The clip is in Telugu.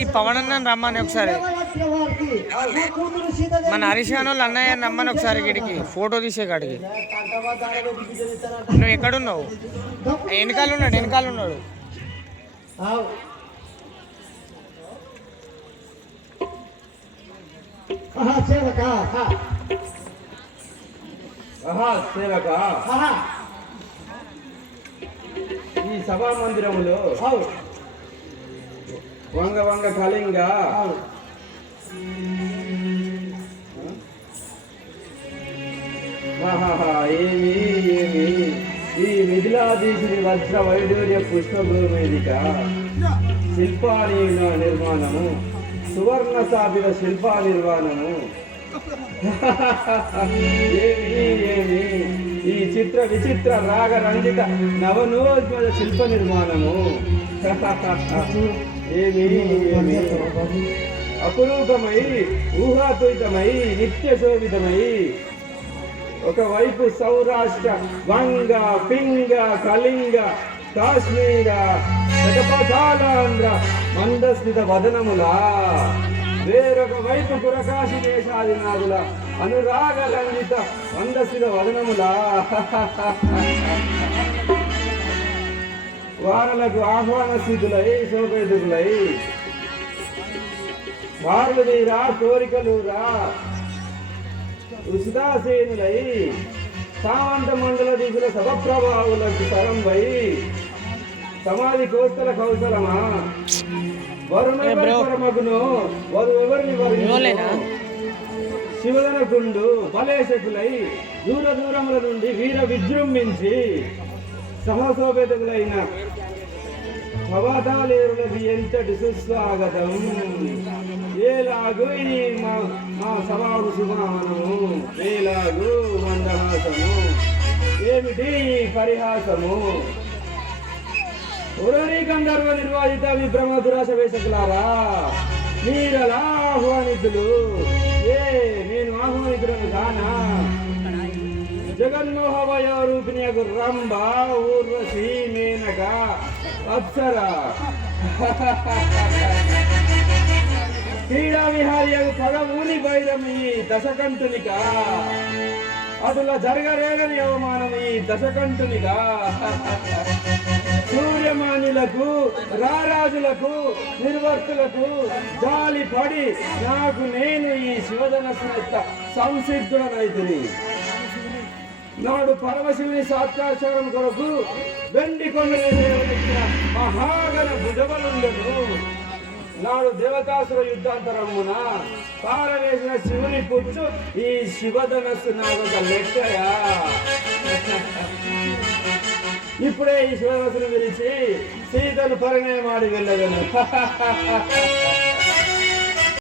ఈ పవన్ అన్న రమ్మని ఒకసారి, మన హరిశాన్ వాళ్ళు అన్నయ్య రమ్మని ఒకసారి గిడికి ఫోటో తీసే కాడికి. నువ్వు ఎక్కడున్నావు? వెనకాల ఉన్నాడు. ఈ సభా మందిరములో వంగ కళింగ ఏమి ఈ మిథిలాదీశుని వజ్ర వైడూర్య పుష్పభూమిదిక శిల్పాని నిర్మాణము, సువర్ణ స్థాపిత శిల్పా నిర్మాణము. ఏమి ఈ చిత్ర విచిత్ర రాగ రంజిత నవనోజ్వల శిల్ప నిర్మాణము. ఏమి అపురూపమై, ఊహాతీతమై, నిత్య శోభితమై, ఒకవైపు సౌరాష్ట్ర, వంగ, పింగ, కళింగ, కాశ్మీర, శతపథాలాంధ్ర మందస్థిత వదనములా, వేరొక వైపు పురకాశి దేశాదినాదుల అనురాగ రంజిత మందస్థిత వదనములా, వారలకు ఆహ్వాన స్థితులై శోభేతులై, వారులు నీరా కోరికలురా ఉచితాసేనులై, సామంత మండల దిశల సభప్రభావులకు సరంపై, సమాధి కోస్తల కౌశలమా, వరుణమగును వధువెవరిని వరుణును, శివదనకుండు బలేశకులై దూరముల నుండి వీర విజృంభించి సహశోభేతులైన భవతాలేరులకి ఎంతటి సుస్వాగతం. ఏలాగు ఈ మా సభాకు శుభానము, ఏలాగు మందహాసము, ఏమిటి పరిహాసము. ఉరని గంధర్వ నిర్వాహిత విభ్రమ దురాశ వేషకులారా, మీరలా ఆహ్వానితులు. నేను ఆహ్వానితులను కానా? జగన్మోహ వయోరూపిణి రంభ, ఊర్వశి, మేనక, అప్సర, క్రీడా విహారి పగమూని బైరమి దశకంఠునిక, అటుల జరగరేగని అవమానం ఈ దశకంఠునిక. సూర్యమానులకు, రారాజులకు, నిర్వర్తులకు జాలి పడి నాకు నేను ఈ శివధనస్సునెత్త సంసిద్ధుడనైతిని. నాడు పరమశివుని సాత్కారం కొరకు వెండి కొండని మహాగణ భుజబలుండెను. నాడు దేవతాసుర యుద్ధాంతరమున పారవేసిన శివుని పుచ్చు ఈ శివధనస్సు నాకు ఒక లెక్కయా. ఇప్పుడే ఈ శివధనస్సును విరిచి సీతను పరిణయమాడి వెళ్ళగలను.